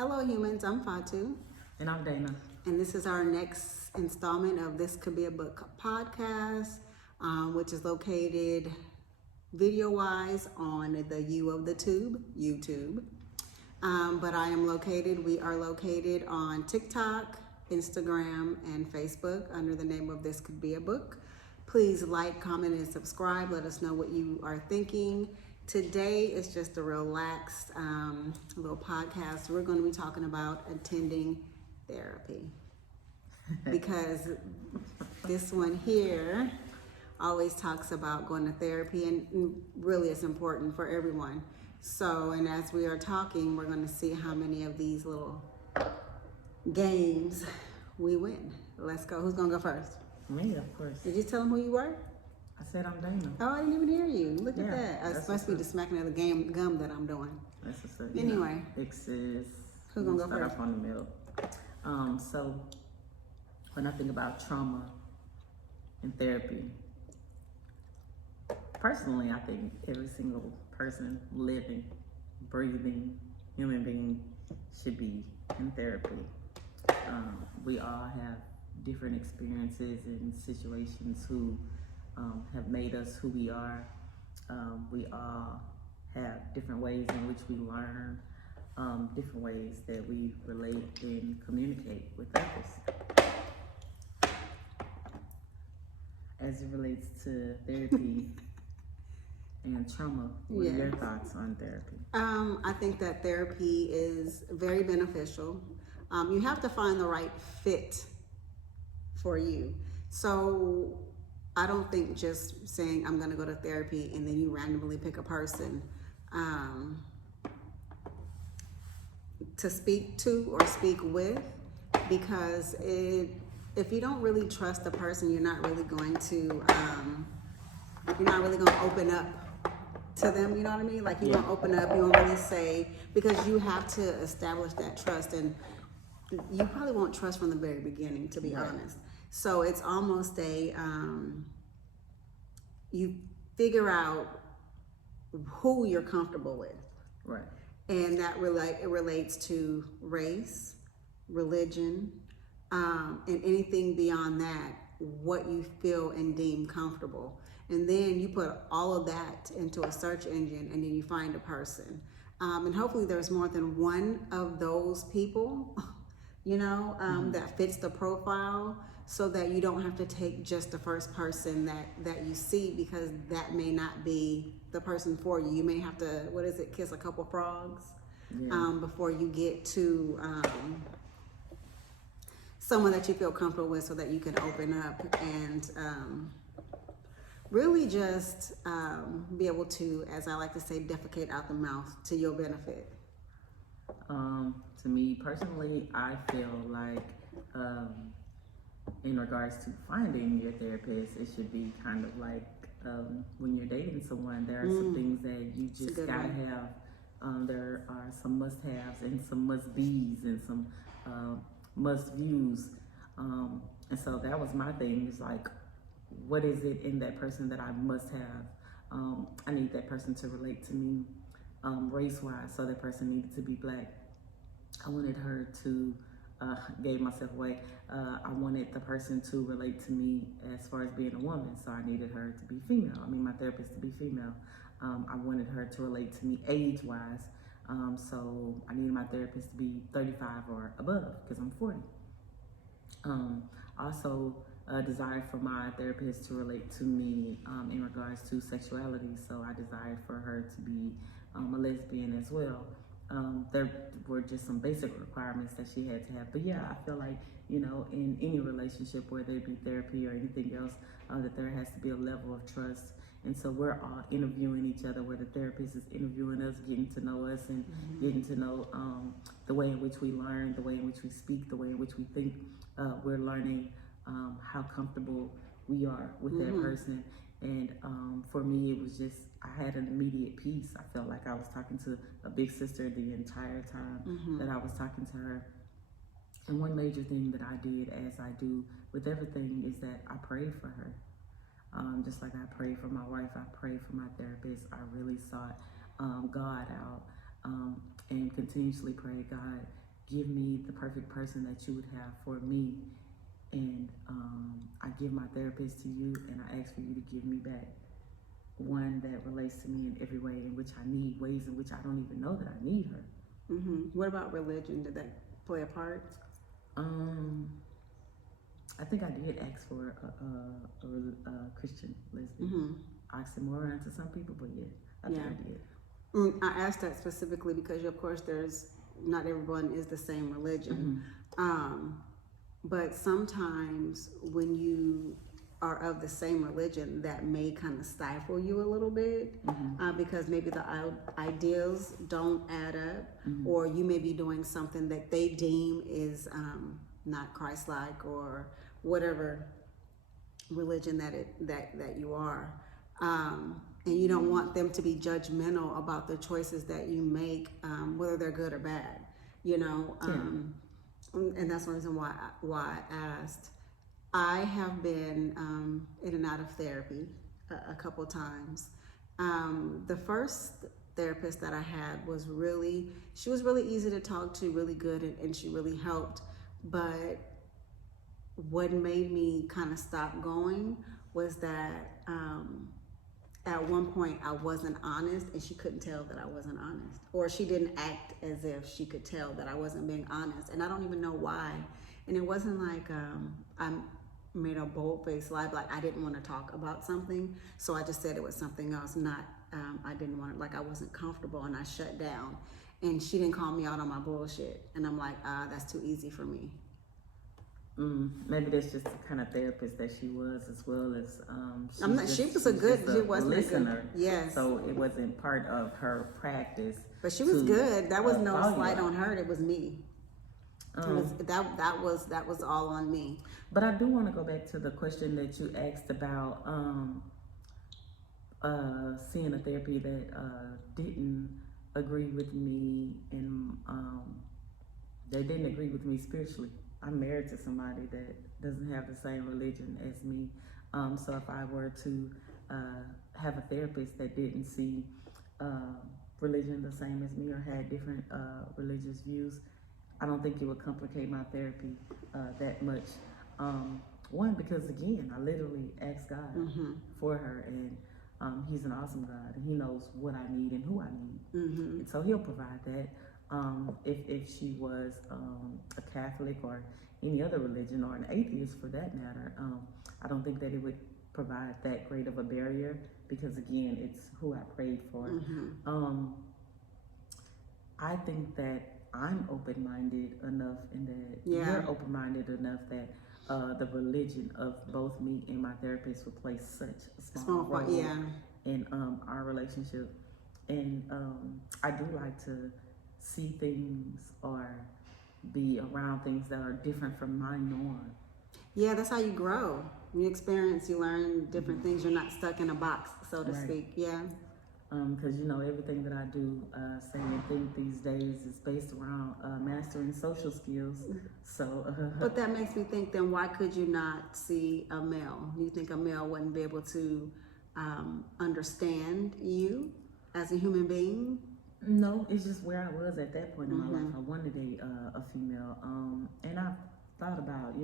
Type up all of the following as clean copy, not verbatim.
Hello, humans. I'm Fatu, And I'm Dana. and this is our next installment of This Could Be a Book podcast, which is located video-wise on the U of the Tube, YouTube. But we are located on TikTok, Instagram, and Facebook under the name of This Could Be a Book. Please like, comment, and subscribe. Let us know what you are thinking. Today is just a relaxed little podcast. We're going to be talking about attending therapy because this one here always talks about going to therapy, and really it's important for everyone. So, and as we are talking, we're going to see how many of these little games we win. Let's go. Who's going to go first? Me, of course. Did you tell them who you were? I said I'm Dana. Oh, I didn't even hear you. Look at Yeah, that. I that's must be what's the smacking of the gum that I'm doing. That's what's up. Anyway. Exes. Who's gonna go Start first? off on the middle. So when I think about trauma and therapy, personally, I think every single person living, breathing, human being should be in therapy. We all have different experiences and situations who have made us who we are. We all have different ways in which we learn, different ways that we relate and communicate with others. As it relates to therapy and trauma, what are your thoughts on therapy? I think that therapy is very beneficial. You have to find the right fit for you. So I don't think just saying I'm going to go to therapy and then you randomly pick a person to speak to or speak with, because if you don't really trust the person, you're not really going to open up to them. You know what I mean? Like you won't open up, you won't really say, because you have to establish that trust, and you probably won't trust from the very beginning, to be honest. So it's almost you figure out who you're comfortable with. Right. And that it relates to race, religion, and anything beyond that, what you feel and deem comfortable. And then you put all of that into a search engine, and then you find a person. And hopefully there's more than one of those people, that fits the profile, so that you don't have to take just the first person that you see, because that may not be the person for you. You may have to, kiss a couple frogs before you get to someone that you feel comfortable with, so that you can open up and really just be able to, as I like to say, defecate out the mouth to your benefit. To me personally, I feel like in regards to finding your therapist, it should be kind of like when you're dating someone, there are some things that you just gotta have. There are some must-haves and some must-be's and some must-views. And so that was my thing, is like, what is it in that person that I must have? I need that person to relate to me race-wise, so that person needed to be Black. I wanted her to, gave myself away, I wanted the person to relate to me as far as being a woman, so I needed her to be female. I mean, my therapist to be female. I wanted her to relate to me age-wise, so I needed my therapist to be 35 or above, because I'm 40. Also, a desire for my therapist to relate to me in regards to sexuality, so I desired for her to be a lesbian as well. There were just some basic requirements that she had to have. But yeah, I feel like, in any relationship, whether it be therapy or anything else, that there has to be a level of trust. And so we're all interviewing each other, where the therapist is interviewing us, getting to know us, and getting to know the way in which we learn, the way in which we speak, the way in which we think. We're learning how comfortable we are with that person. And for me, it was just, I had an immediate peace. I felt like I was talking to a big sister the entire time that I was talking to her. And one major thing that I did, as I do with everything, is that I prayed for her. Just like I prayed for my wife, I prayed for my therapist. I really sought God out and continuously prayed, God, give me the perfect person that you would have for me. And I give my therapist to you, and I ask for you to give me back one that relates to me in every way in which I need, ways in which I don't even know that I need her. What about religion? Did that play a part? I think I did ask for a Christian lesbian. Oxymoron to some people, but yeah, I think I did. I asked that specifically because, of course, not everyone is the same religion. But sometimes when you are of the same religion, that may kind of stifle you a little bit because maybe the ideals don't add up, or you may be doing something that they deem is not Christ-like, or whatever religion that you are. And you don't want them to be judgmental about the choices that you make, whether they're good or bad, you know. And that's one reason why I asked. I have been in and out of therapy a couple times. The first therapist that I had she was really easy to talk to, really good, and she really helped. But what made me kind of stop going was that at one point I wasn't honest, and she couldn't tell that I wasn't honest, or she didn't act as if she could tell that I wasn't being honest, and I don't even know why. And it wasn't like I made a bold-faced lie, like I didn't want to talk about something, so I just said it was something else, not I didn't want it, like I wasn't comfortable, and I shut down. And she didn't call me out on my bullshit, and I'm like, that's too easy for me. Maybe that's just the kind of therapist that she was, as well as she was a good listener. Yes. So it wasn't part of her practice. But she was good. That was no slight on her. It was me. That was all on me. But I do want to go back to the question that you asked about seeing a therapy that didn't agree with me, and they didn't agree with me spiritually. I'm married to somebody that doesn't have the same religion as me. So if I were to have a therapist that didn't see religion the same as me, or had different religious views, I don't think it would complicate my therapy that much. One, because again, I literally asked God for her, and He's an awesome God, and He knows what I need and who I need, and so He'll provide that. If she was a Catholic or any other religion, or an atheist for that matter, I don't think that it would provide that great of a barrier, because again, it's who I prayed for. I think that I'm open-minded enough, and that you're open-minded enough that the religion of both me and my therapist would play such a small role in our relationship. And I do like to see things or be around things that are different from my norm. Yeah, that's how you grow. You experience, you learn different things. You're not stuck in a box, so to speak. Yeah. Because everything that I do, say and think these days is based around mastering social skills. So. But that makes me think. Then why could you not see a male? You think a male wouldn't be able to understand you as a human being? No, it's just where I was at that point in my life. I wanted a female, and I thought about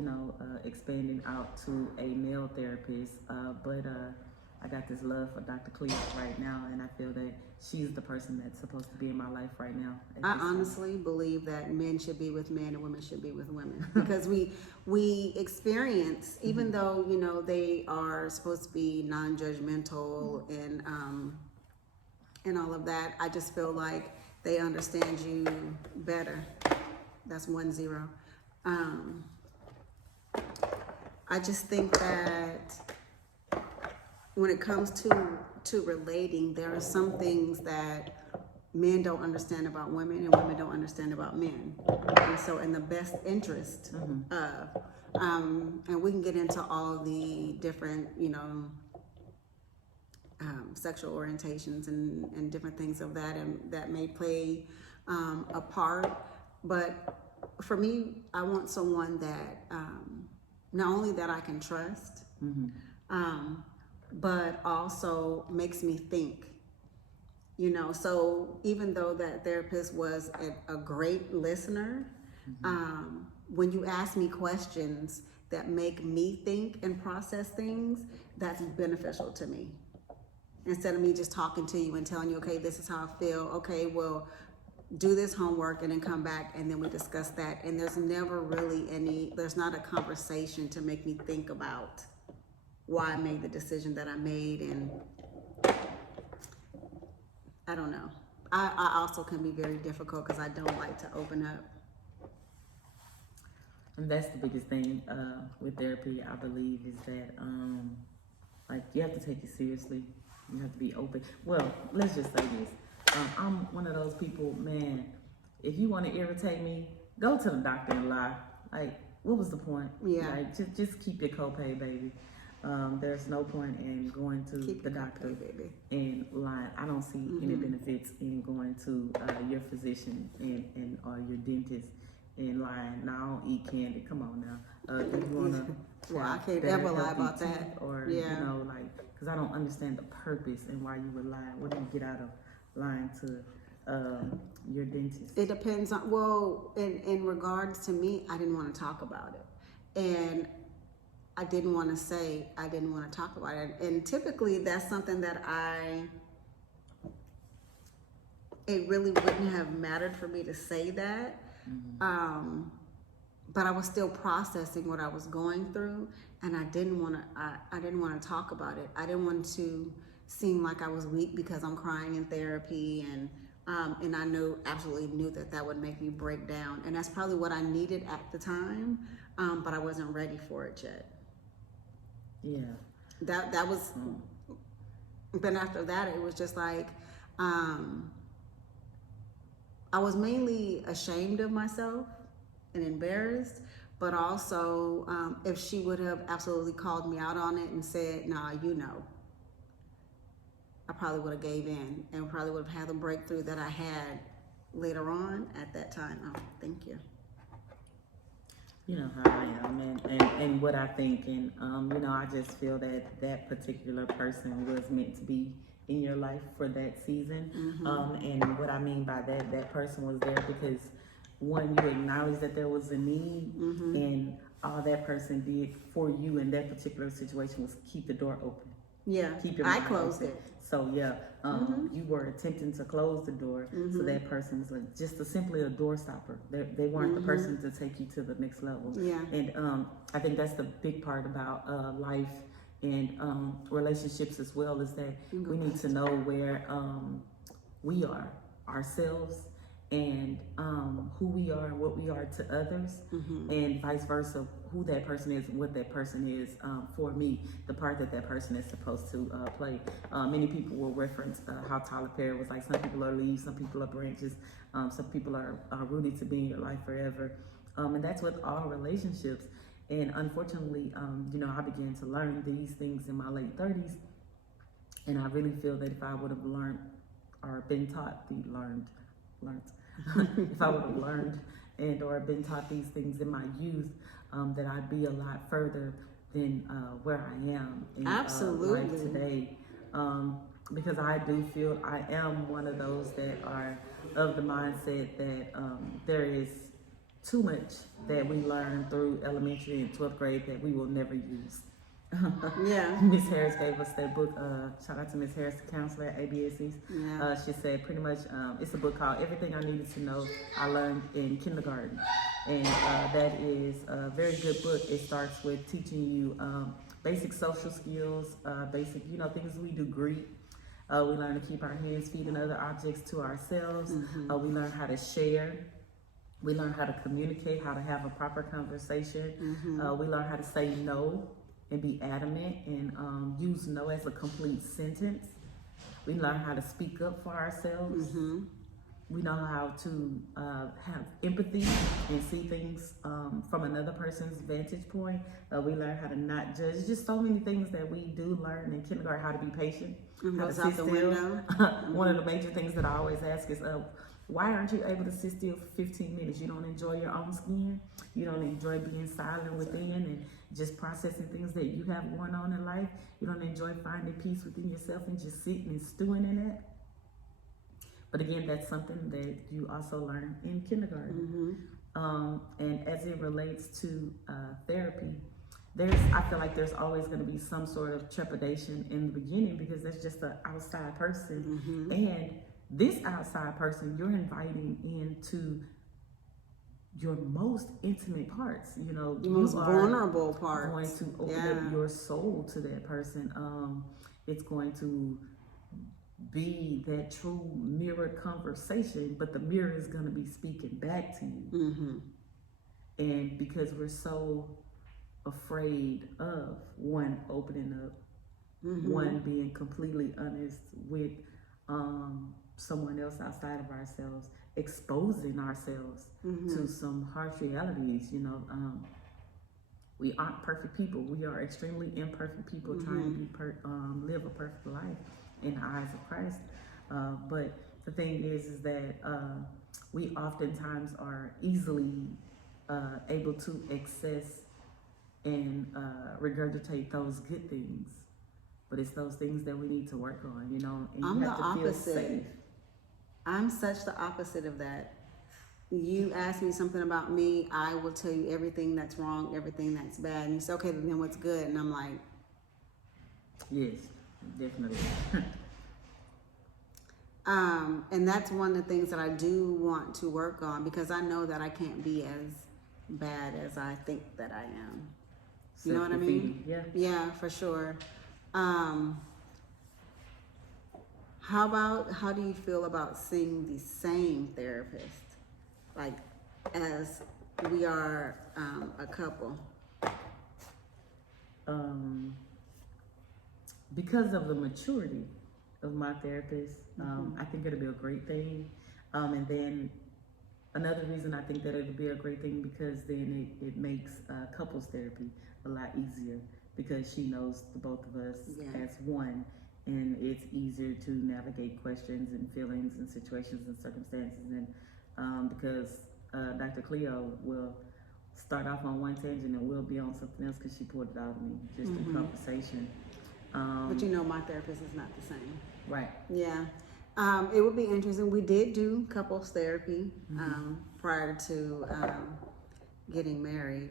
expanding out to a male therapist, but I got this love for Dr. Cleo right now, and I feel that she's the person that's supposed to be in my life right now. I honestly believe that men should be with men and women should be with women, because we experience, even though they are supposed to be non-judgmental and all of that, I just feel like they understand you better. That's 1-0. I just think that when it comes to relating, there are some things that men don't understand about women and women don't understand about men. And so in the best interest of, and we can get into all the different, sexual orientations and different things of that, and that may play a part. But for me, I want someone that not only that I can trust, but also makes me think. So even though that therapist was a great listener, When you ask me questions that make me think and process things, that's beneficial to me. Instead of me just talking to you and telling you, okay, this is how I feel. Okay, well, do this homework and then come back and then we discuss that. And there's never really there's not a conversation to make me think about why I made the decision that I made. And I don't know. I also can be very difficult because I don't like to open up. And that's the biggest thing with therapy, I believe, is that like you have to take it seriously. You have to be open. Well, let's just say this. I'm one of those people, man, if you want to irritate me, go to the doctor and lie. Like, what was the point? Yeah. Like, just keep your copay, baby. There's no point in going to the doctor baby. and lying. I don't see any benefits in going to your physician and or your dentist and lying. Now, I don't eat candy. Come on now. If you want to well, I can't ever lie about that. Or, you know, like, because I don't understand the purpose and why you would lie. What do you get out of lying to your dentist? It depends on, well, in regards to me, I didn't want to talk about it. And I didn't want to say, I didn't want to talk about it. And typically that's something that it really wouldn't have mattered for me to say that. But I was still processing what I was going through, and I didn't want to talk about it. I didn't want to seem like I was weak because I'm crying in therapy, and I absolutely knew that would make me break down, and that's probably what I needed at the time, but I wasn't ready for it yet. Yeah. That was. Then after that, it was just like I was mainly ashamed of myself and embarrassed, but also if she would have absolutely called me out on it and said, nah, you know, I probably would have gave in and probably would have had the breakthrough that I had later on at that time. Oh, thank you. You know how I am and what I think, and you know, I just feel that that particular person was meant to be in your life for that season. And what I mean by that person was there because one, you acknowledge that there was a need, and all that person did for you in that particular situation was keep the door open. Yeah, keep your I mind closed open. it. So yeah, you were attempting to close the door, so that person was like just simply a door stopper. They weren't the person to take you to the next level. Yeah. And I think that's the big part about life and relationships as well, is that we need to know where we are ourselves and who we are and what we are to others, and vice versa, who that person is and what that person is for me, the part that person is supposed to play. Many people will reference how Tyler Perry was like, some people are leaves, some people are branches, some people are rooted to be in your life forever, and that's with all relationships. And unfortunately, you know, I began to learn these things in my late 30s, and I really feel that if I would have learned or been taught if I would have learned and or been taught these things in my youth, that I'd be a lot further than where I am in life today. Because I do feel I am one of those that are of the mindset that there is too much that we learn through elementary and 12th grade that we will never use. Yeah. Miss Harris gave us that book. Shout out to Miss Harris, the counselor at ABSC's. Yeah. She said pretty much it's a book called Everything I Needed to Know I Learned in Kindergarten. And that is a very good book. It starts with teaching you basic social skills, basic, you know, things we do, greet. We learn to keep our hands, feet, and other objects to ourselves. We learn how to share. We learn how to communicate, how to have a proper conversation. We learn how to say no and be adamant and use no as a complete sentence. We learn how to speak up for ourselves. We know how to have empathy and see things from another person's vantage point. We learn how to not judge. Just so many things that we do learn in kindergarten, how to be patient, how to sit still. One of the major things that I always ask is, why aren't you able to sit still for 15 minutes? You don't enjoy your own skin. You don't enjoy being silent within and just processing things that you have going on in life. You don't enjoy finding peace within yourself and just sitting and stewing in it. But again, that's something that you also learn in kindergarten. And as it relates to therapy, I feel like there's always going to be some sort of trepidation in the beginning because that's just an outside person. And this outside person, you're inviting into your most intimate parts. You know, the most vulnerable parts. Going to open up your soul to that person. It's going to be that true mirror conversation, but the mirror is going to be speaking back to you. And because we're so afraid of one opening up, one being completely honest with someone else outside of ourselves, exposing ourselves to some harsh realities. You know, we aren't perfect people. We are extremely imperfect people trying to live a perfect life in the eyes of Christ. But the thing is that we oftentimes are easily able to access and regurgitate those good things. But it's those things that we need to work on, you know, and I'm you have the to feel opposite. safe. I'm such the opposite of that. You ask me something about me, I will tell you everything that's wrong, everything that's bad. And you say, okay, then what's good? And I'm like, yes, definitely. And that's one of the things that I do want to work on because I know that I can't be as bad as I think that I am. You know what I mean? Yeah. Yeah, for sure. How do you feel about seeing the same therapist, like as we are a couple? Because of the maturity of my therapist, I think it'll be a great thing. And then another reason I think that it'll be a great thing because then it makes couples therapy a lot easier because she knows the both of us as one, and it's easier to navigate questions and feelings and situations and circumstances. And because Dr. Cleo will start off on one tangent and we'll be on something else because she pulled it out of me just through conversation. But you know, my therapist is not the same. Right. Yeah. It would be interesting. We did do couples therapy prior to getting married.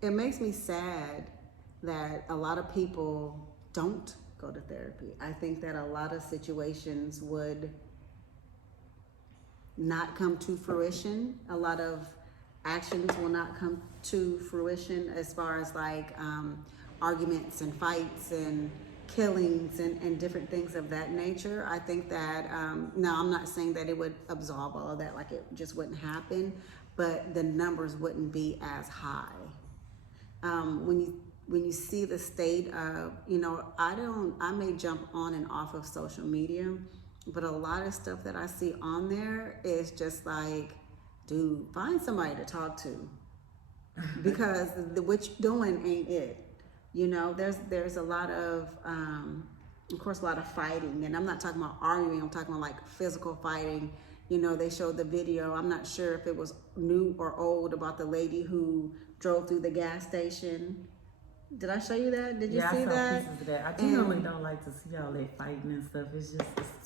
It makes me sad that a lot of people don't go to therapy. I think that a lot of situations would not come to fruition. A lot of actions will not come to fruition as far as like arguments and fights and killings and different things of that nature. I think that, now I'm not saying that it would absolve all of that, like it just wouldn't happen, but the numbers wouldn't be as high. When you see the state of, you know, I may jump on and off of social media, but a lot of stuff that I see on there is just like, dude, find somebody to talk to because what you're doing ain't it. You know, there's a lot of course, a lot of fighting, and I'm not talking about arguing. I'm talking about like physical fighting. You know, they showed the video. I'm not sure if it was new or old about the lady who drove through the gas station. Did I show you that? Did you see that? Yeah, I saw pieces of that. I generally don't like to see all that fighting and stuff. It's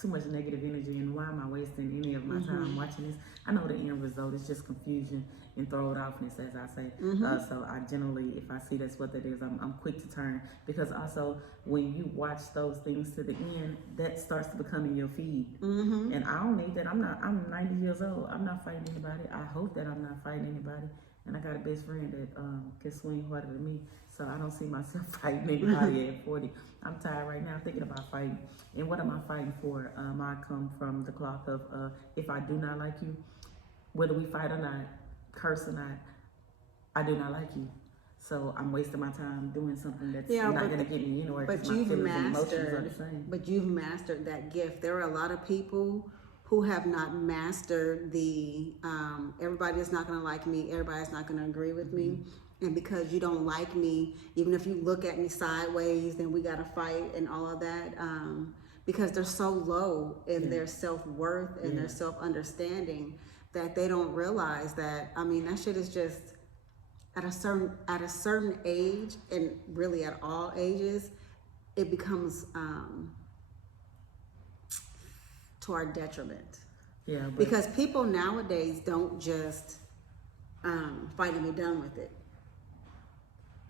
too much negative energy, and why am I wasting any of my time watching this? I know the end result is just confusion and throw it offness, as I say. So I generally, if I see that's what that is, I'm quick to turn, because also when you watch those things to the end, that starts to become in your feed. And I don't need that. I'm 90 years old. I'm not fighting anybody. I hope that I'm not fighting anybody. And I got a best friend that can swing harder than me. So I don't see myself fighting anybody at 40. I'm tired right now thinking about fighting. And what am I fighting for? I come from the cloth of if I do not like you, whether we fight or not, curse or not, I do not like you. So I'm wasting my time doing something that's not going to get me anywhere. But you've mastered that gift. There are a lot of people who have not mastered the everybody is not going to like me, everybody's not going to agree with me. And because you don't like me, even if you look at me sideways, then we got to fight and all of that. Because they're so low in their self-worth and their self-understanding that they don't realize that, I mean, that shit is just at a certain age, and really at all ages, it becomes to our detriment. Yeah, but Because people nowadays don't just fight and be done with it.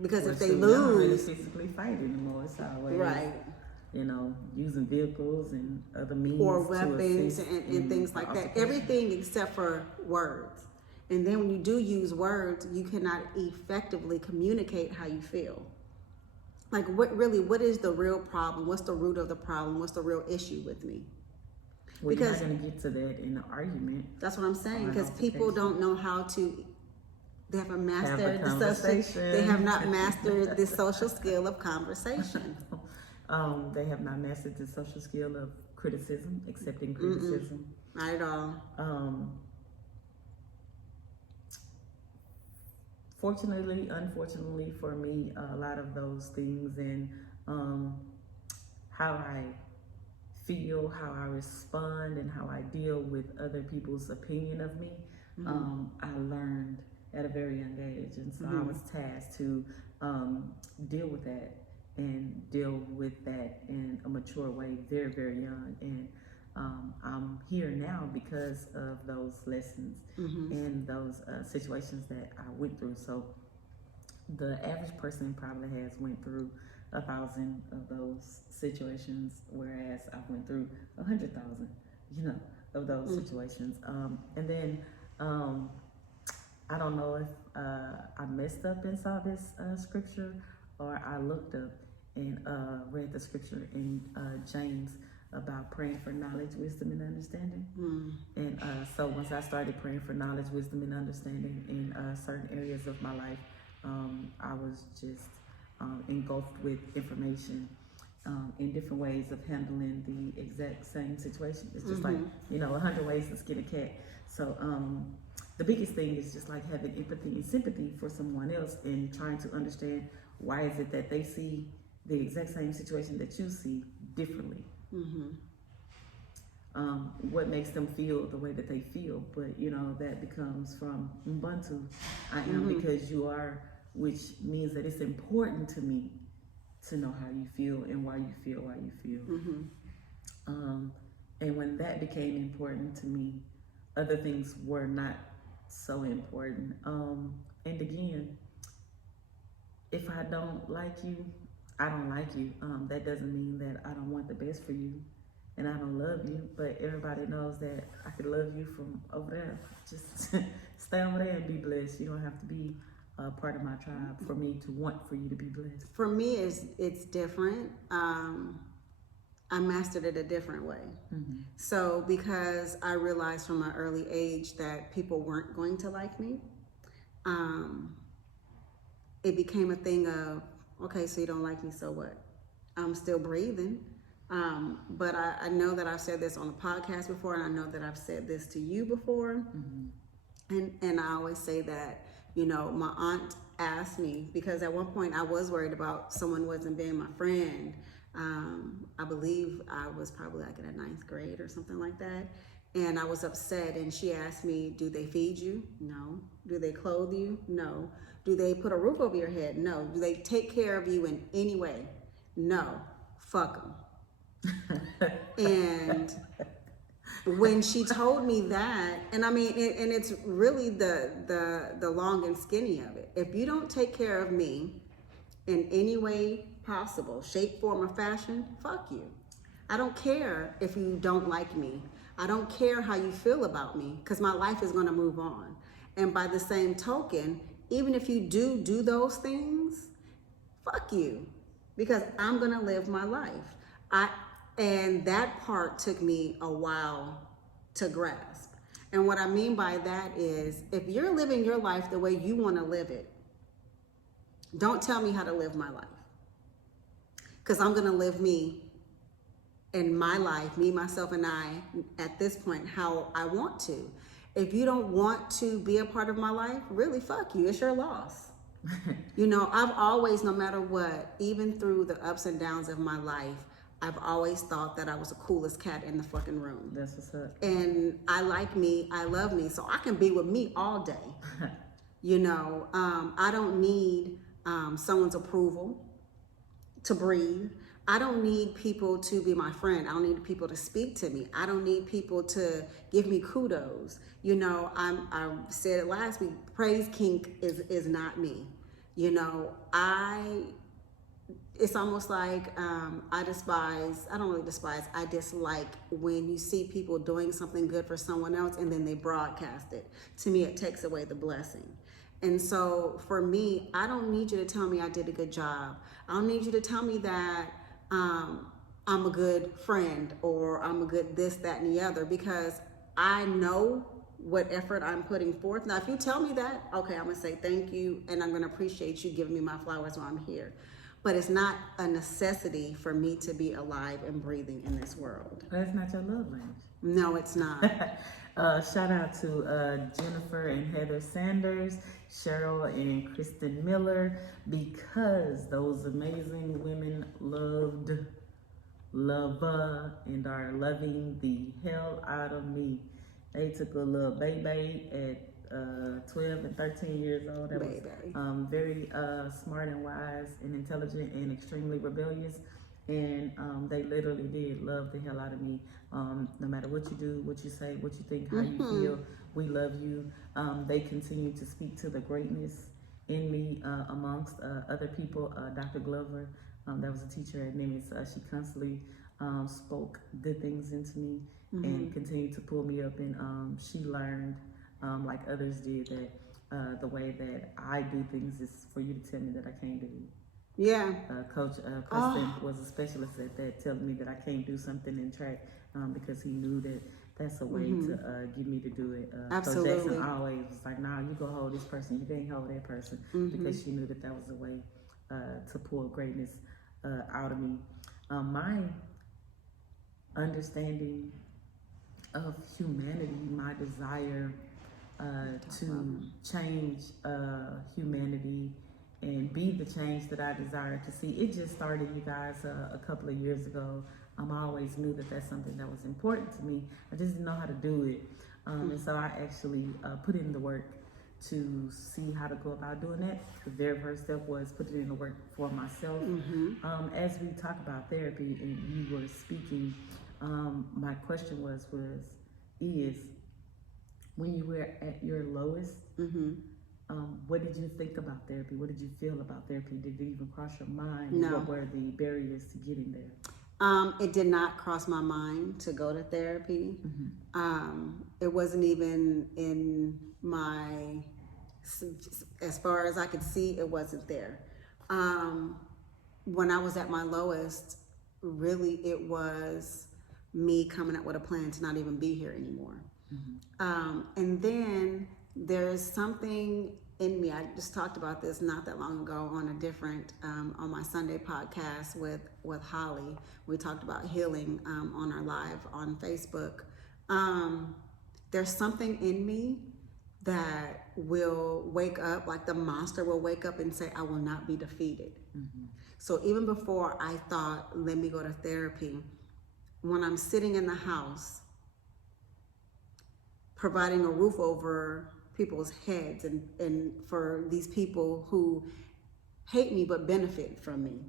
Because if they shoot, y'all don't really lose, physically fight anymore. It's always right, using vehicles and other means or to weapons assist and things like that. altercation. Everything except for words. And then when you do use words, you cannot effectively communicate how you feel. Like what is the real problem? What's the root of the problem? What's the real issue with me? Well, Because you're not going to get to that in an argument. that's what I'm saying. Or an Because people altercation. don't know how to. They haven't Have a mastered the social. conversation. They have not mastered the social skill of conversation. They have not mastered the social skill of criticism, accepting criticism. Not at all. Fortunately, unfortunately for me, a lot of those things and how I feel, how I respond, and how I deal with other people's opinion of me, I learned at a very young age. And so I was tasked to deal with that and deal with that in a mature way, very, very young. And I'm here now because of those lessons and those situations that I went through. So the average person probably has went through 1,000 of those situations, whereas I went through 100,000, of those situations. And then I don't know if I messed up and saw this scripture, or I looked up and read the scripture in James about praying for knowledge, wisdom, and understanding. And so once I started praying for knowledge, wisdom, and understanding in certain areas of my life, I was just engulfed with information in different ways of handling the exact same situation. It's just like, 100 ways to skin a cat. So the biggest thing is just like having empathy and sympathy for someone else and trying to understand why is it that they see the exact same situation that you see differently. What makes them feel the way that they feel, but that becomes from Ubuntu. I am because you are, which means that it's important to me to know how you feel and why you feel and when that became important to me, other things were not so important. And again, if I don't like you, I don't like you. That doesn't mean that I don't want the best for you and I don't love you, but everybody knows that I could love you from over there. Just stay over there and be blessed. You don't have to be part of my tribe for me to want for you to be blessed. For me, it's different. I mastered it a different way. So because I realized from an early age that people weren't going to like me, it became a thing of, okay, so you don't like me, so what? I'm still breathing. But I know that I've said this on the podcast before, and I know that I've said this to you before. And I always say that, my aunt asked me, because at one point I was worried about someone wasn't being my friend. I believe I was probably like in the 9th grade or something like that. And I was upset, and she asked me, do they feed you? No. Do they clothe you? No. Do they put a roof over your head? No. Do they take care of you in any way? No. Fuck them. And when she told me that, and I mean, and it's really the long and skinny of it. If you don't take care of me in any way possible, shape, form, or fashion, fuck you. I don't care if you don't like me. I don't care how you feel about me, because my life is going to move on. And by the same token, even if you do those things, fuck you, because I'm going to live my life. And that part took me a while to grasp. And what I mean by that is, if you're living your life the way you want to live it, don't tell me how to live my life, because I'm going to live me in my life, me, myself, and I, at this point, how I want to. If you don't want to be a part of my life, really, fuck you. It's your loss. I've always, no matter what, even through the ups and downs of my life, I've always thought that I was the coolest cat in the fucking room. That's what's up. And I like me, I love me, so I can be with me all day. I don't need someone's approval to breathe. I don't need people to be my friend. I don't need people to speak to me. I don't need people to give me kudos. You know, I said it last week, praise kink is not me. You know, it's almost like I don't really despise, I dislike when you see people doing something good for someone else and then they broadcast it. To me, it takes away the blessing. And so for me, I don't need you to tell me I did a good job. I don't need you to tell me that I'm a good friend or I'm a good this, that, and the other, because I know what effort I'm putting forth. Now, if you tell me that, okay, I'm gonna say thank you and I'm gonna appreciate you giving me my flowers while I'm here. But it's not a necessity for me to be alive and breathing in this world. That's not your love language. No, it's not. Shout out to Jennifer and Heather Sanders, Cheryl and Kristen Miller, because those amazing women love, and are loving the hell out of me. They took a little baby at 12 and 13 years old. That was very smart and wise and intelligent and extremely rebellious. And they literally did love the hell out of me. No matter what you do, what you say, what you think, how you feel, we love you. They continue to speak to the greatness in me amongst other people. Dr. Glover, that was a teacher at Nimitz. She constantly spoke good things into me and continued to pull me up. And she learned, like others did, that the way that I do things is for you to tell me that I can't do it. Yeah. Coach Preston was a specialist at that, telling me that I can't do something in track because he knew that that's a way to get me to do it. Absolutely. Coach Jackson always was like, nah, you go hold this person, you can't hold that person, because she knew that that was a way to pull greatness out of me. My understanding of humanity, my desire to change humanity and be the change that I desire to see. It just started, you guys, a couple of years ago. I always knew that that's something that was important to me. I just didn't know how to do it. And so I actually put in the work to see how to go about doing that. The very first step was putting in the work for myself. As we talk about therapy and you were speaking, my question is, when you were at your lowest, what did you think about therapy? What did you feel about therapy? Did it even cross your mind? No. What were the barriers to getting there? It did not cross my mind to go to therapy. It wasn't even in my, as far as I could see, it wasn't there. When I was at my lowest, really it was me coming up with a plan to not even be here anymore. And then there's something in me. I just talked about this not that long ago on a different, on my Sunday podcast with Holly. We talked about healing on our live on Facebook. There's something in me that will wake up, like the monster will wake up and say, I will not be defeated. So even before I thought, let me go to therapy, when I'm sitting in the house, providing a roof over people's heads and for these people who hate me but benefit from me.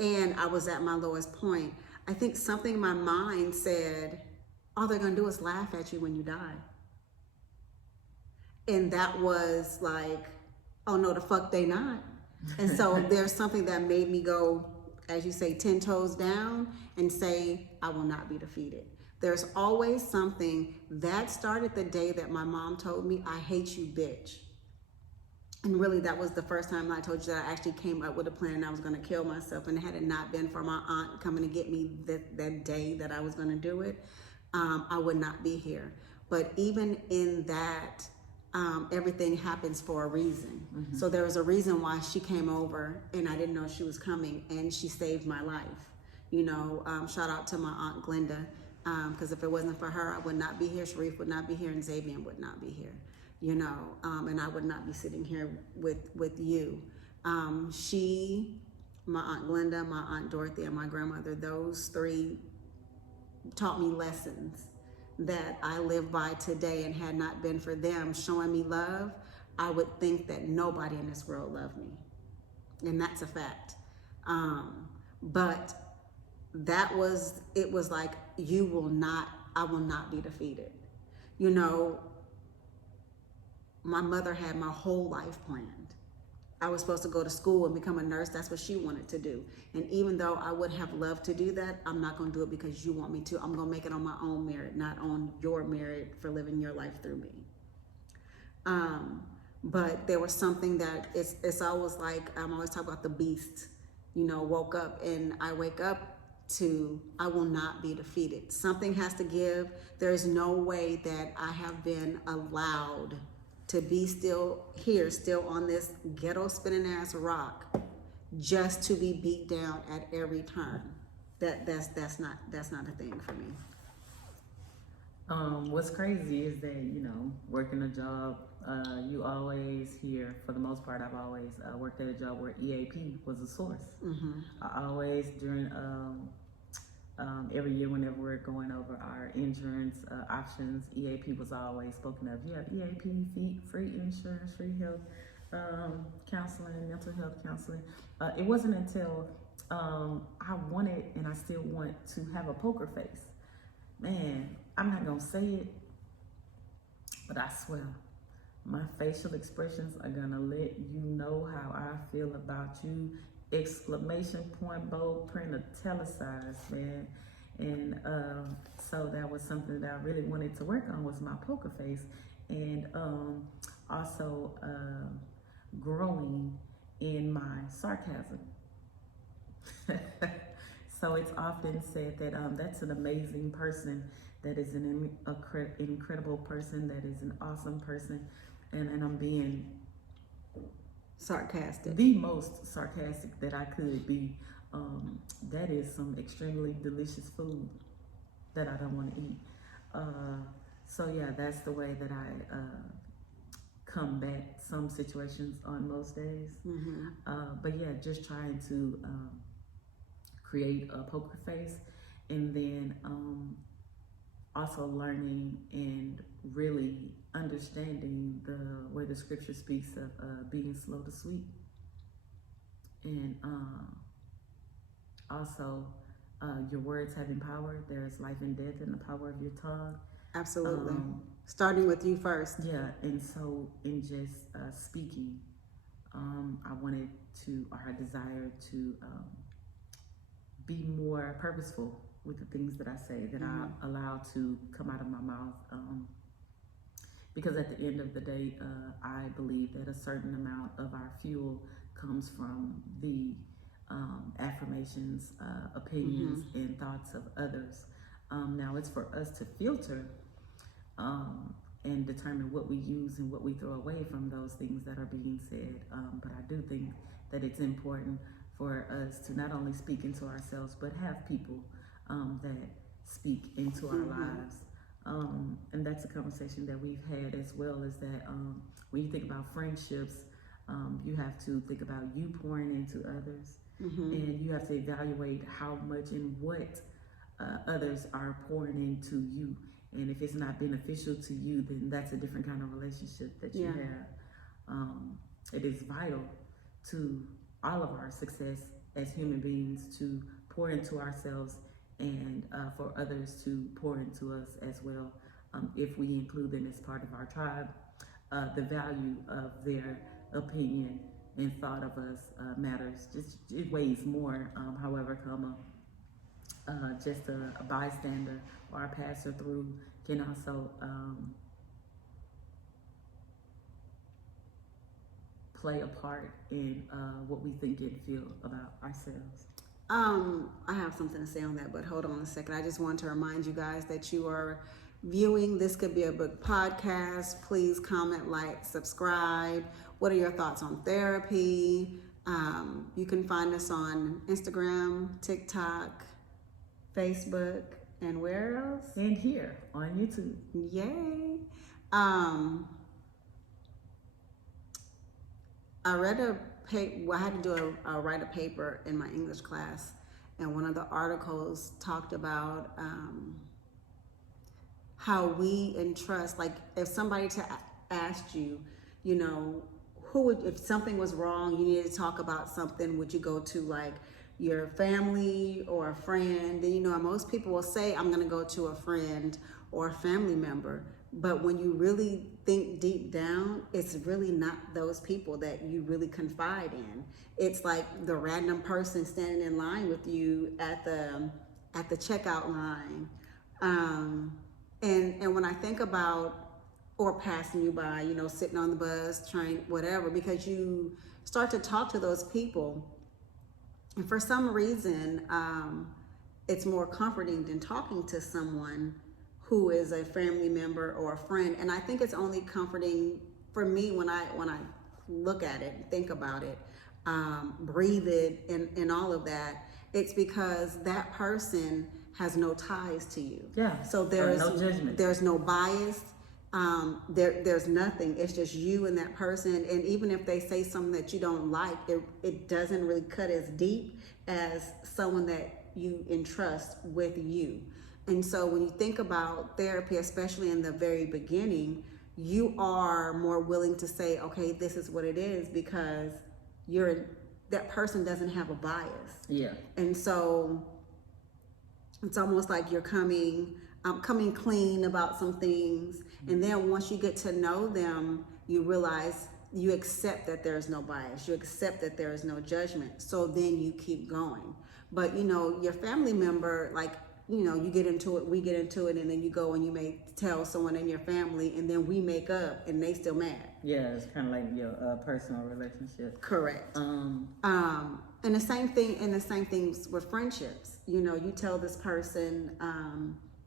And I was at my lowest point. I think something in my mind said, all they're gonna do is laugh at you when you die. And that was like, oh no, the fuck they not. And so there's something that made me go, as you say, 10 toes down and say, I will not be defeated. There's always something that started the day that my mom told me, I hate you, bitch. And really that was the first time I told you that I actually came up with a plan and I was gonna kill myself. And had it not been for my aunt coming to get me that day that I was gonna do it, I would not be here. But even in that, everything happens for a reason. So there was a reason why she came over and I didn't know she was coming, and she saved my life. You know, shout out to my Aunt Glenda, because if it wasn't for her, I would not be here. Sharif would not be here, and Xavier would not be here. You know, and I would not be sitting here with you. She, my Aunt Glenda, my Aunt Dorothy, and my grandmother, those three taught me lessons that I live by today, and had not been for them showing me love, I would think that nobody in this world loved me. And that's a fact. But it was like, I will not be defeated. You know, my mother had my whole life planned. I was supposed to go to school and become a nurse. That's what she wanted to do. And even though I would have loved to do that, I'm not going to do it because you want me to. I'm going to make it on my own merit, not on your merit for living your life through me. But there was something that it's always like, I'm always talking about the beast, you know, woke up, and I wake up to, I will not be defeated. Something has to give. There is no way that I have been allowed to be still here, still on this ghetto spinning ass rock, just to be beat down at every turn. That's not a thing for me. What's crazy is that, you know, working a job, you always hear, for the most part, I've always worked at a job where EAP was a source. I always, during every year whenever we're going over our insurance options, EAP was always spoken of. You have EAP, free insurance, free health counseling, mental health counseling. It wasn't until I wanted, and I still want, to have a poker face. Man, I'm not gonna say it, but I swear, my facial expressions are gonna let you know how I feel about you. Exclamation point, bold print, italicized, man. And so that was something that I really wanted to work on, was my poker face, and also growing in my sarcasm. So it's often said that that's an amazing person, that is an incredible person, that is an awesome person, and I'm being Sarcastic. the most sarcastic that I could be. That is some extremely delicious food that I don't want to eat. So yeah, that's the way that I combat some situations on most days. But yeah, just trying to create a poker face, and then also learning and really understanding where the scripture speaks of being slow to speak, and also your words having power. There's life and death in the power of your tongue. Absolutely. Starting with you first. Yeah, and so in just speaking, I wanted to, or I desired to be more purposeful with the things that I say, that I allow to come out of my mouth. Because at the end of the day, I believe that a certain amount of our fuel comes from the affirmations, opinions, and thoughts of others. Now it's for us to filter and determine what we use and what we throw away from those things that are being said. But I do think that it's important for us to not only speak into ourselves, but have people that speak into our lives. And that's a conversation that we've had as well, is that when you think about friendships, you have to think about you pouring into others, and you have to evaluate how much and what others are pouring into you. And if it's not beneficial to you, then that's a different kind of relationship that you have. It is vital to all of our success as human beings to pour into ourselves, and for others to pour into us as well. If we include them as part of our tribe, the value of their opinion and thought of us matters. It weighs more. However, just a bystander or a passer through can also play a part in what we think and feel about ourselves. I have something to say on that, but hold on a second. I just want to remind you guys that you are viewing This Could Be a Book podcast. Please comment, like, subscribe. What are your thoughts on therapy? You can find us on Instagram, TikTok, Facebook, and where else? And here on YouTube. Yay. I read I had to write a paper in my English class, and one of the articles talked about how we entrust, like if somebody asked you, you know, if something was wrong, you needed to talk about something, would you go to like your family or a friend? And you know, most people will say, I'm gonna go to a friend or a family member. But when you really think deep down, it's really not those people that you really confide in. It's like the random person standing in line with you at the checkout line. And when I think about, or passing you by, you know, sitting on the bus, train, whatever, because you start to talk to those people, and for some reason, it's more comforting than talking to someone who is a family member or a friend. And I think it's only comforting for me when I look at it and think about it, breathe it, and all of that. It's because that person has no ties to you. Yeah. So there's no judgment. There's no bias. There's nothing. It's just you and that person. And even if they say something that you don't like, it doesn't really cut as deep as someone that you entrust with you. And so when you think about therapy, especially in the very beginning, you are more willing to say, okay, this is what it is, because that person doesn't have a bias. Yeah. And so it's almost like you're coming clean about some things. And then once you get to know them, you realize you accept that there's no bias. You accept that there is no judgment. So then you keep going. But, you know, your family member, like, you know, you get into it, we get into it, and then you go and you may tell someone in your family, and then we make up, and they still mad. Yeah, it's kind of like your personal relationship. Correct. And the same things with friendships. You know, you tell this person,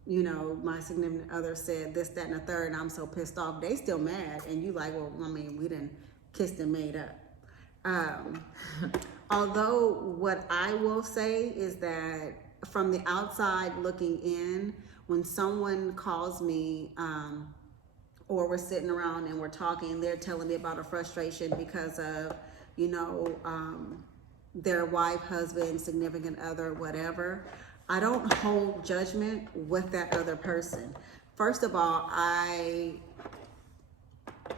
you know, my significant other said this, that, and the third, and I'm so pissed off. They still mad, and you like, well, I mean, we done kissed and made up. Although what I will say is that from the outside looking in, when someone calls me, or we're sitting around and we're talking, they're telling me about a frustration because of, you know, their wife, husband, significant other, whatever, I don't hold judgment with that other person. First of all, I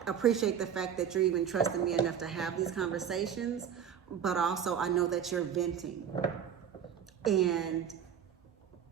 appreciate the fact that you're even trusting me enough to have these conversations, but also I know that you're venting. And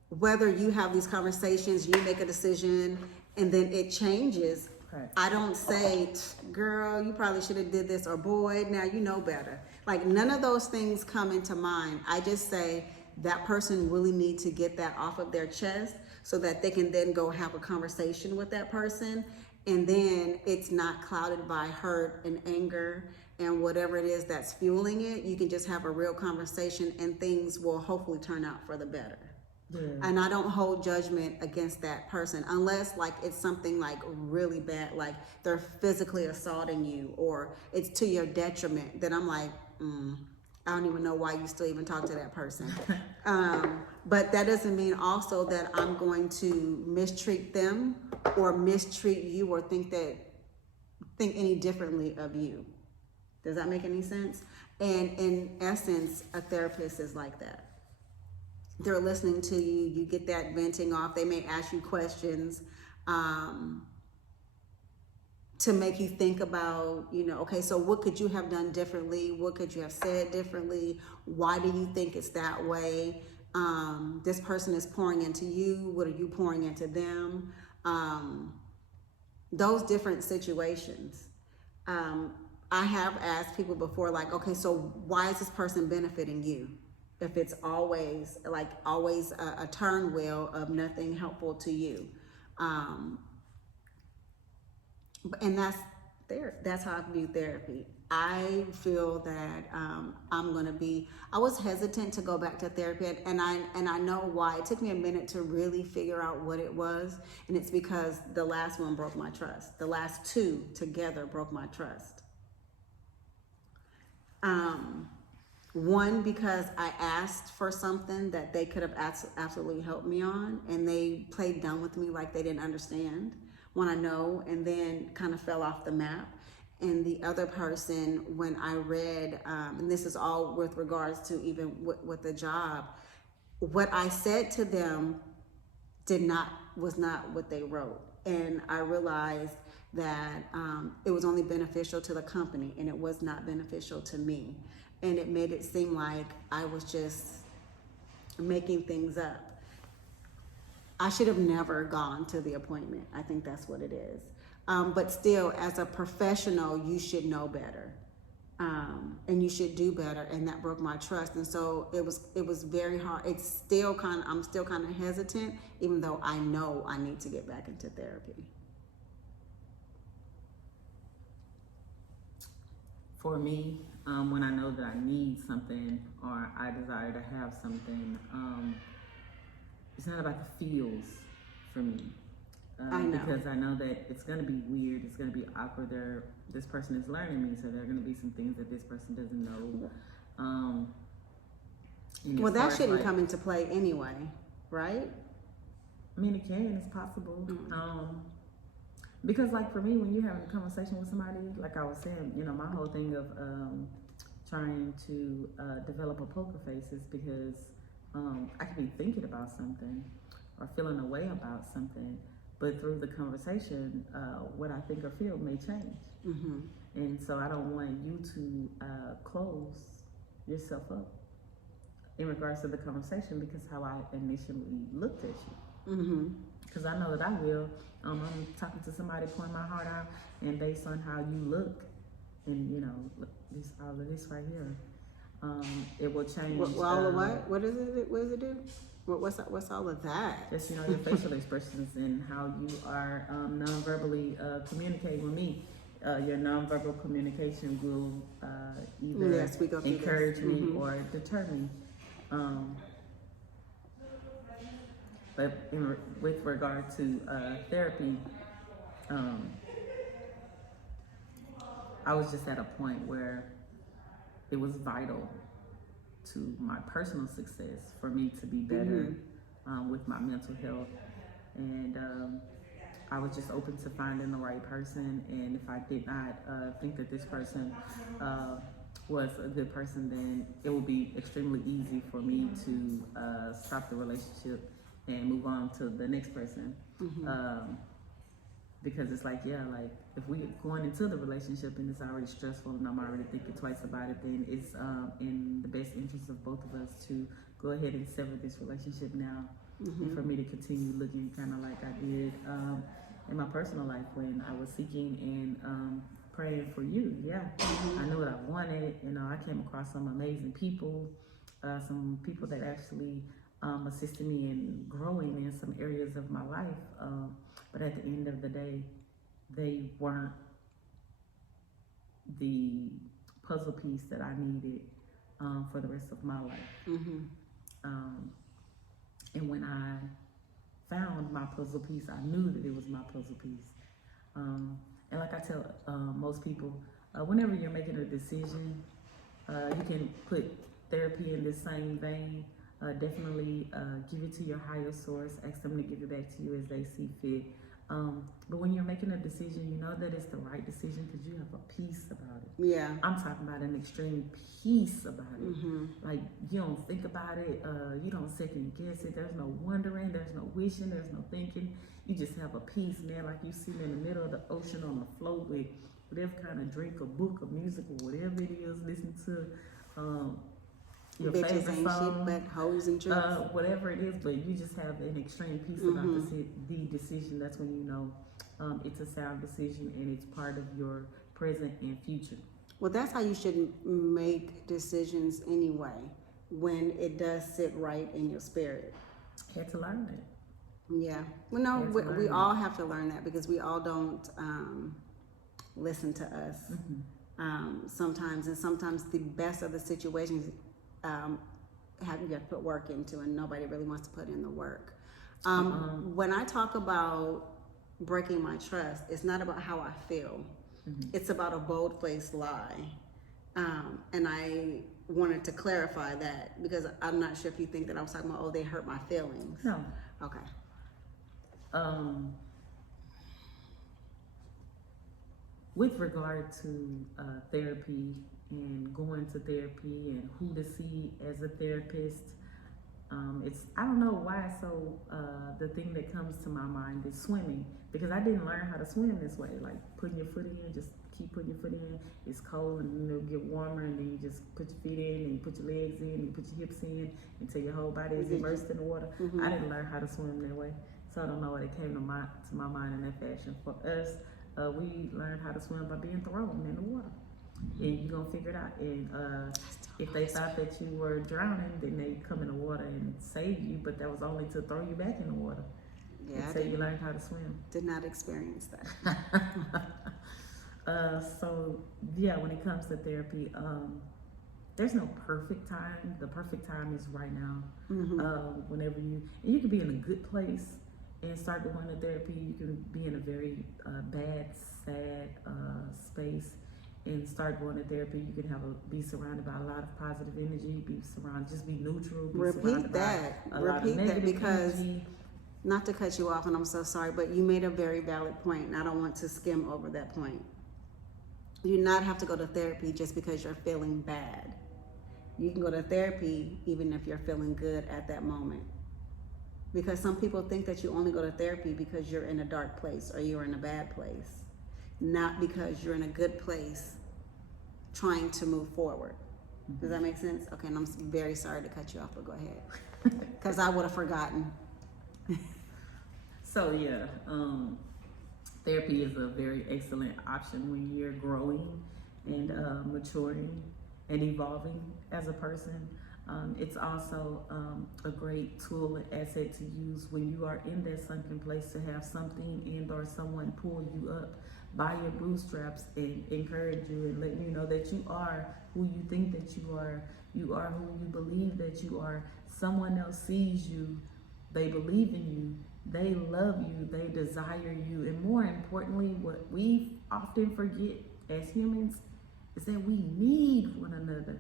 whether you have these conversations, you make a decision, and then it changes. Right. I don't say, girl, you probably should have did this, or boy, now you know better. Like, none of those things come into mind. I just say that person really needs to get that off of their chest so that they can then go have a conversation with that person. And then it's not clouded by hurt and anger and whatever it is that's fueling it. You can just have a real conversation, and things will hopefully turn out for the better. Yeah. And I don't hold judgment against that person unless like it's something like really bad, like they're physically assaulting you or it's to your detriment. Then I'm like, I don't even know why you still even talk to that person. But that doesn't mean also that I'm going to mistreat them or mistreat you or think any differently of you. Does that make any sense? And in essence, a therapist is like that. They're listening to you, you get that venting off. They may ask you questions to make you think about, you know, okay, so what could you have done differently? What could you have said differently? Why do you think it's that way? This person is pouring into you. What are you pouring into them? Those different situations. I have asked people before, like, okay, so why is this person benefiting you? If it's always a turn wheel of nothing helpful to you. And that's how I view therapy. I feel that I was hesitant to go back to therapy, and I know why. It took me a minute to really figure out what it was, and it's because the last one broke my trust. The last two together broke my trust. One, because I asked for something that they could have absolutely helped me on, and they played dumb with me like they didn't understand when I know, and then kind of fell off the map. And the other person, when I read, and this is all with regards to even with the job, what I said to them was not what they wrote. And I realized that it was only beneficial to the company and it was not beneficial to me. And it made it seem like I was just making things up. I should have never gone to the appointment. I think that's what it is. But still, as a professional, you should know better. And you should do better, and that broke my trust. And so it was very hard. I'm still kind of hesitant, even though I know I need to get back into therapy. For me, when I know that I need something or I desire to have something, it's not about the feels for me. I know. Because I know that it's going to be weird, it's going to be awkward. This person is learning me, so there are going to be some things that this person doesn't know. Well, that shouldn't come into play anyway, right? I mean, it can, it's possible. Because like for me, when you're having a conversation with somebody, like I was saying, my whole thing of trying to develop a poker face is because I could be thinking about something or feeling a way about something, but through the conversation, what I think or feel may change. Mm-hmm. And so I don't want you to close yourself up in regards to the conversation because how I initially looked at you. Because I know that I will. I'm talking to somebody, pouring my heart out, and based on how you look, and all of this right here, it will change. All of what? What is it? What does it do? What's all of that? Just your facial expressions and how you are non-verbally communicating with me. Your non-verbal communication will either encourage me or deter me. But with regard to therapy, I was just at a point where it was vital to my personal success for me to be better with my mental health. And I was just open to finding the right person. And if I did not think that this person was a good person, then it would be extremely easy for me to stop the relationship and move on to the next person. Because it's like, if we going into the relationship and it's already stressful and I'm already thinking twice about it, then it's in the best interest of both of us to go ahead and sever this relationship now. And for me to continue looking kind of like I did in my personal life when I was seeking and praying for you. I knew what I wanted. I came across some amazing people, some people that actually assisted me in growing in some areas of my life. But at the end of the day, they weren't the puzzle piece that I needed for the rest of my life. And when I found my puzzle piece, I knew that it was my puzzle piece. And like I tell most people, whenever you're making a decision, you can put therapy in this same vein. Definitely give it to your higher source. Ask them to give it back to you as they see fit. But when you're making a decision, you know that it's the right decision because you have a peace about it. Yeah. I'm talking about an extreme peace about it. Like you don't think about it. You don't second guess it. There's no wondering. There's no wishing. There's no thinking. You just have a peace, man. Like you sitting in the middle of the ocean on the float with whatever kind of drink or book or music or whatever it is. Listen to your Bitches favorite ain't song, shit but hoes and tricks. whatever it is, but you just have an extreme peace about the decision. That's when you know it's a sound decision and it's part of your present and future. Well, that's how you should make decisions anyway, when it does sit right in your spirit. Had to learn that. Yeah. Well, no, we all have to learn that because we all don't listen to us sometimes. And sometimes the best of the situations you have to put work into, and nobody really wants to put in the work. When I talk about breaking my trust, it's not about how I feel. It's about a bold-faced lie. And I wanted to clarify that because I'm not sure if you think that I was talking about, they hurt my feelings. No. Okay. With regard to therapy and going to therapy and who to see as a therapist, I don't know why. So the thing that comes to my mind is swimming, because I didn't learn how to swim this way. Like putting your foot in, just keep putting your foot in. It's cold and then it'll get warmer, and then you just put your feet in, and you put your legs in, and you put your hips in until your whole body is immersed in the water. I didn't learn how to swim that way, so I don't know what it came to my mind in that fashion. For us, we learned how to swim by being thrown in the water, and you're gonna figure it out. And if they thought that you were drowning, then they come in the water and save you, but that was only to throw you back in the water. Yeah, until you learned how to swim. Did not experience that. So yeah, when it comes to therapy, there's no perfect time. The perfect time is right now. Whenever you can be in a good place and start going to therapy. You can be in a very bad, sad space and start going to therapy. You can be surrounded by a lot of positive energy. Just be neutral. Repeat that because. Energy. Not to cut you off, and I'm so sorry, but you made a very valid point, and I don't want to skim over that point. You do not have to go to therapy just because you're feeling bad. You can go to therapy even if you're feeling good at that moment. Because some people think that you only go to therapy because you're in a dark place or you're in a bad place, not because you're in a good place trying to move forward. Does that make sense? Okay, and I'm very sorry to cut you off, but go ahead. Because I would have forgotten. So yeah, therapy is a very excellent option when you're growing and maturing and evolving as a person. It's also a great tool and asset to use when you are in that sunken place, to have something and or someone pull you up by your bootstraps and encourage you and let you know that you are who you think that you are who you believe that you are. Someone else sees you, they believe in you, they love you, they desire you, and more importantly, what we often forget as humans is that we need one another.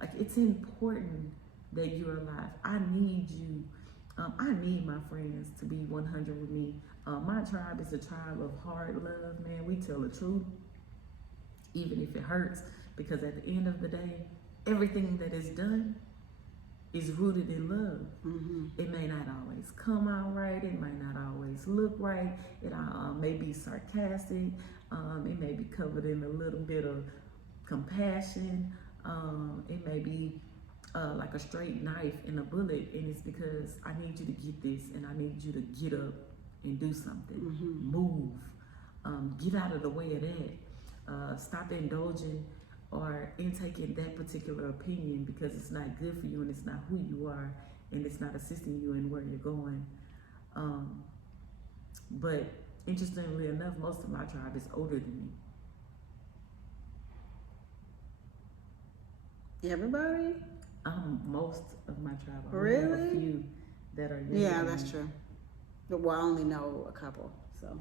Like, it's important that you're alive. I need you. I need my friends to be 100 with me. My tribe is a tribe of hard love, man. We tell the truth, even if it hurts, because at the end of the day, everything that is done is rooted in love. It may not always come out right. It might not always look right. It may be sarcastic. It may be covered in a little bit of compassion. It may be like a straight knife and a bullet, and it's because I need you to get this, and I need you to get up and do something. Move. Get out of the way of that. Stop indulging or intaking that particular opinion, because it's not good for you and it's not who you are and it's not assisting you in where you're going. But interestingly enough, most of my tribe is older than me. Everybody? Most of my tribe. I Really? have a few that are younger. Yeah, that's true. But well, I only know a couple, so.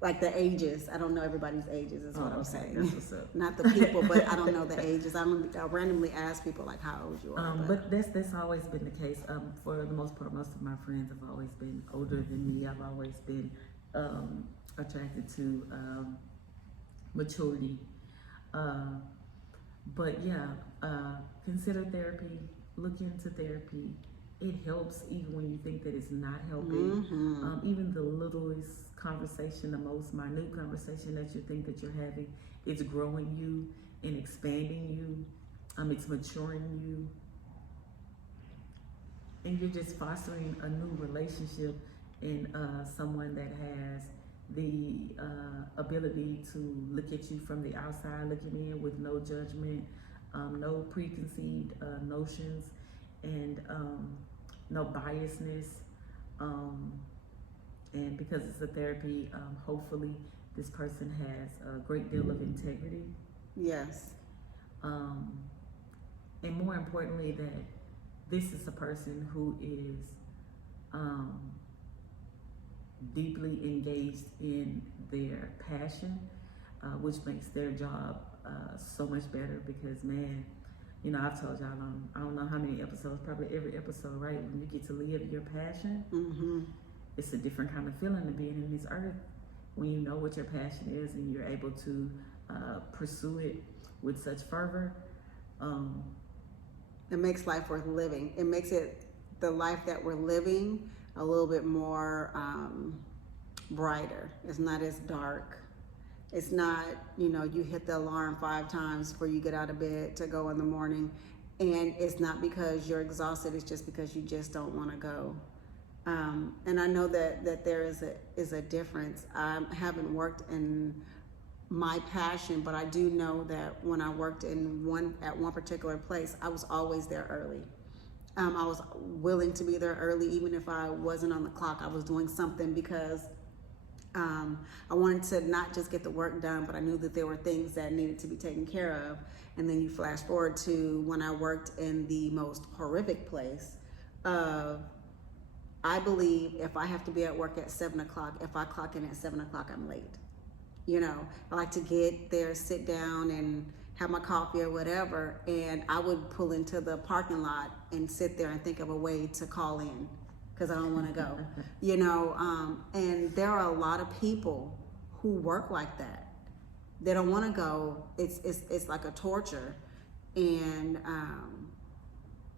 Like the ages, I don't know everybody's ages is what I'm saying. That's what's up. Not the people, but I don't know the ages. I randomly ask people like how old you are. But that's always been the case. For the most part, most of my friends have always been older than me. I've always been attracted to maturity. But yeah, consider therapy. Look into therapy. It helps even when you think that it's not helping. Even the littlest conversation, the most minute conversation that you think that you're having, it's growing you and expanding you. It's maturing you. And you're just fostering a new relationship in someone that has the ability to look at you from the outside looking in with no judgment, no preconceived notions, and no biasness. And because it's a therapy, hopefully this person has a great deal of integrity. Yes. And more importantly, that this is a person who is deeply engaged in their passion, which makes their job so much better. Because, man, you know, I've told y'all I don't know how many episodes, probably every episode, right? When you get to live your passion, it's a different kind of feeling to being in this earth when you know what your passion is and you're able to pursue it with such fervor. It makes life worth living. It makes it the life that we're living a little bit more brighter. It's not as dark. It's not, you hit the alarm 5 times before you get out of bed to go in the morning, and it's not because you're exhausted. It's just because you just don't want to go. And I know that there is a difference. I haven't worked in my passion, but I do know that when I worked at one particular place, I was always there early. I was willing to be there early, even if I wasn't on the clock. I was doing something because I wanted to not just get the work done, but I knew that there were things that needed to be taken care of. And then you flash forward to when I worked in the most horrific place of, I believe if I have to be at work at 7 o'clock, if I clock in at 7 o'clock, I'm late. I like to get there, sit down and have my coffee or whatever. And I would pull into the parking lot and sit there and think of a way to call in because I don't want to go, and there are a lot of people who work like that. They don't want to go. It's like a torture, and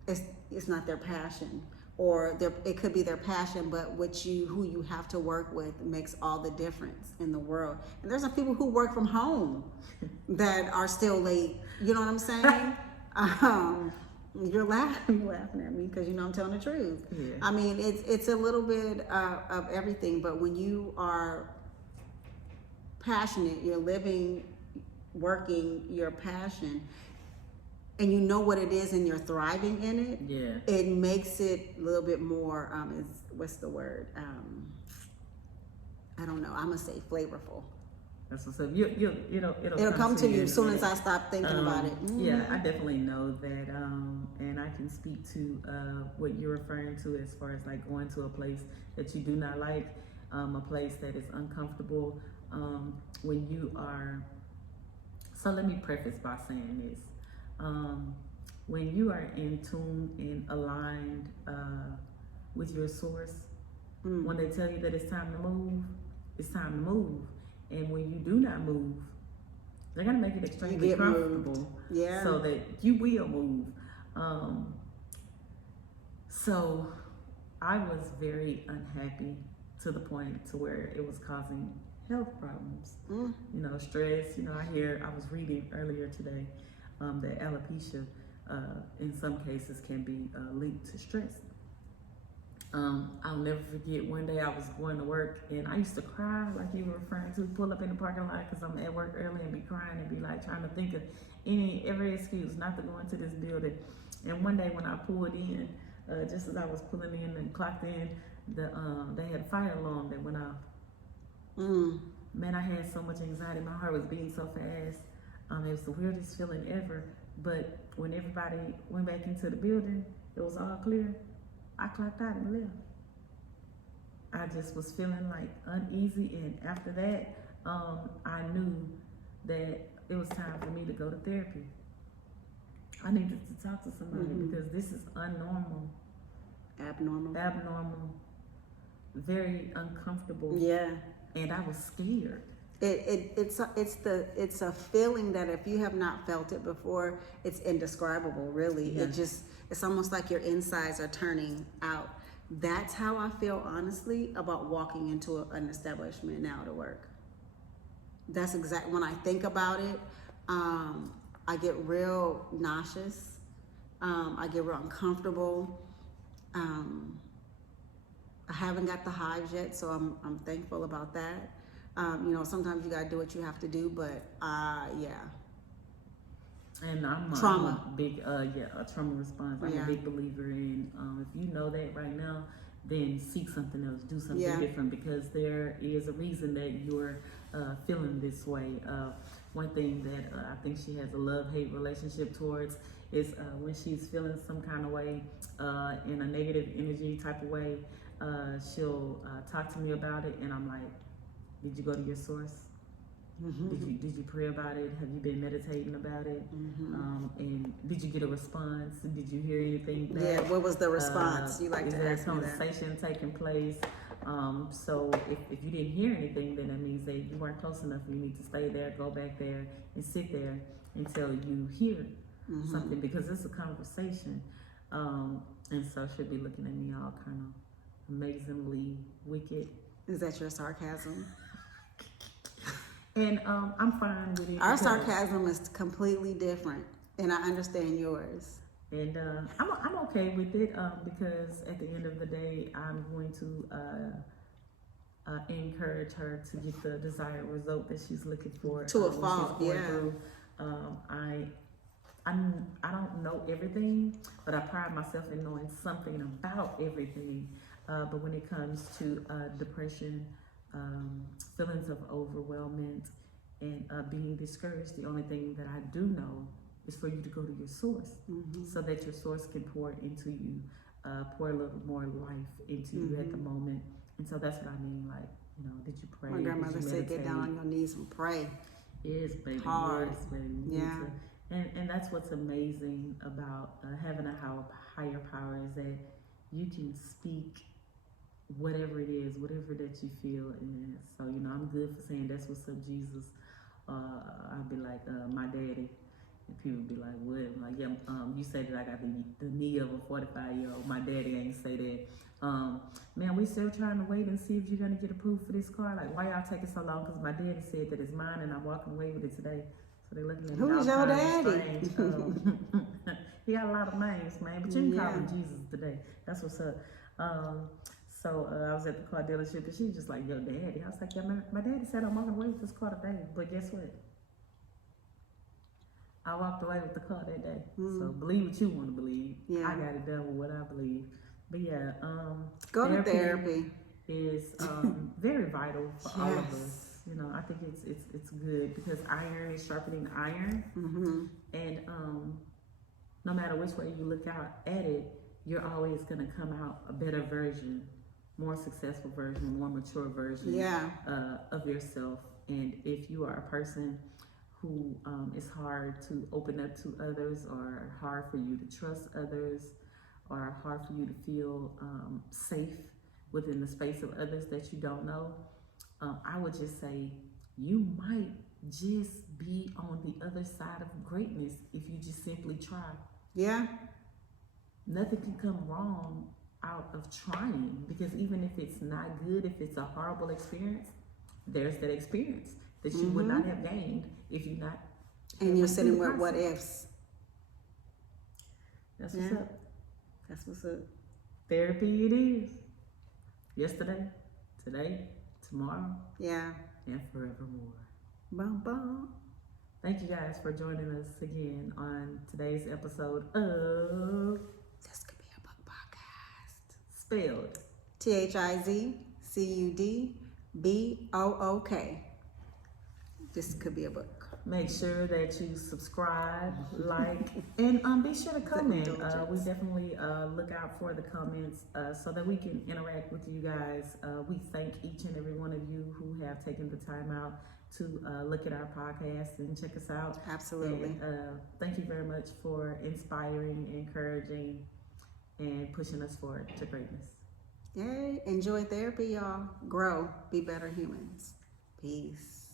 it's not their passion, or it could be their passion, but who you have to work with makes all the difference in the world. And there's some people who work from home that are still late. You know what I'm saying? You're laughing at me because I'm telling the truth. Yeah. I mean, it's a little bit of everything, but when you are passionate, you're living, working your passion, and you know what it is and you're thriving in it, it makes it a little bit more, what's the word? I don't know, I'm gonna say flavorful. That's what's up. It'll come to you as soon as I stop thinking about it. Mm-hmm. Yeah, I definitely know that, and I can speak to what you're referring to as far as like going to a place that you do not like, a place that is uncomfortable. When you are, so let me preface by saying this: when you are in tune and aligned with your source, when they tell you that it's time to move, it's time to move. And when you do not move, they're gonna make it extremely comfortable, so that you will move. So I was very unhappy to the point to where it was causing health problems. Stress. I was reading earlier today that alopecia, in some cases, can be linked to stress. I'll never forget one day I was going to work and I used to cry, like you were referring to, pull up in the parking lot because I'm at work early and be crying and be like trying to think of every excuse not to go into this building. And one day when I pulled in, just as I was pulling in and clocked in, they had a fire alarm that went off. Man, I had so much anxiety. My heart was beating so fast. It was the weirdest feeling ever. But when everybody went back into the building, it was all clear. I clocked out and left. I just was feeling like uneasy, and after that, I knew that it was time for me to go to therapy. I needed to talk to somebody because this is abnormal, very uncomfortable. Yeah. And I was scared. It's a feeling that if you have not felt it before, it's indescribable, really. Yeah. It's almost like your insides are turning out. That's how I feel, honestly, about walking into an establishment now to work. That's exactly, when I think about it, I get real nauseous. I get real uncomfortable. I haven't got the hives yet, so I'm thankful about that. Sometimes you gotta do what you have to do, but yeah. And I'm trauma. A big, a trauma response. I'm a big believer in, if you know that right now, then seek something else, do something different, because there is a reason that you're feeling this way. One thing that I think she has a love-hate relationship towards is when she's feeling some kind of way, in a negative energy type of way, she'll talk to me about it, and I'm like, did you go to your source? Did you pray about it? Have you been meditating about it? And did you get a response? Did you hear anything back? Yeah, what was the response? You like is to there ask me that. conversation taking place? So if you didn't hear anything, then that means that you weren't close enough. You need to stay there, go back there, and sit there until you hear. something, because it's a conversation. And so she'll be looking at me all kind of amazingly wicked. Is that your sarcasm? And I'm fine with it. Our sarcasm is completely different, and I understand yours. And I'm okay with it because at the end of the day, I'm going to encourage her to get the desired result that she's looking for. To a fault, yeah. Through. I don't know everything, but I pride myself in knowing something about everything. But when it comes to depression, feelings of overwhelmment, and being discouraged, the only thing that I do know is for you to go to your source, so that your source can pour into you, pour a little more life into you at the moment. And so that's what I mean, like, you know, did you pray? My grandmother said, get down on your knees and pray. Yes, baby. Hard. Yes, baby. Yeah. And that's what's amazing about having a higher power, is that you can speak whatever it is, whatever that you feel. And so, you know, I'm good for saying that's what's up, Jesus. I'll be like, my daddy. And people be like, what? I'm like, yeah, you say that I got the knee of a 45-year-old. My daddy ain't say that. Man, we still trying to wait and see if you're going to get approved for this car. Like, why y'all taking so long? Because my daddy said that it's mine and I'm walking away with it today. So they looking at me. Who's your daddy? He got a lot of names, man, but you can call him Jesus today. That's what's up. So I was at the car dealership and she was just like, yo, daddy. I was like, yeah, my daddy said I'm walking away with this car today. But guess what? I walked away with the car that day. So believe what you want to believe. Yeah. I got it done with what I believe. But yeah, go to therapy is very vital for all of us. You know, I think it's good because iron is sharpening iron, and no matter which way you look out at it, you're always going to come out a better version, more successful version, more mature version of yourself. And if you are a person who it's hard to open up to others, or hard for you to trust others, or hard for you to feel safe within the space of others that you don't know, I would just say you might just be on the other side of greatness if you just simply try. Yeah. Nothing can come wrong out of trying, because even if it's not good, if it's a horrible experience, there's that experience that you would not have gained if you not. And you're sitting with what ifs. That's what's up. That's what's up. Therapy it is. Yesterday, today, tomorrow, and forevermore. Bum bum. Thank you guys for joining us again on today's episode of This Could Be a Book Podcast. Spelled THIZCUDBOOK. This could be a book. Make sure that you subscribe, like, and be sure to comment. We definitely look out for the comments so that we can interact with you guys. We thank each and every one of you who have taken the time out to look at our podcast and check us out. Absolutely. And, thank you very much for inspiring, encouraging, and pushing us forward to greatness. Yay. Enjoy therapy, y'all. Grow. Be better humans. Peace.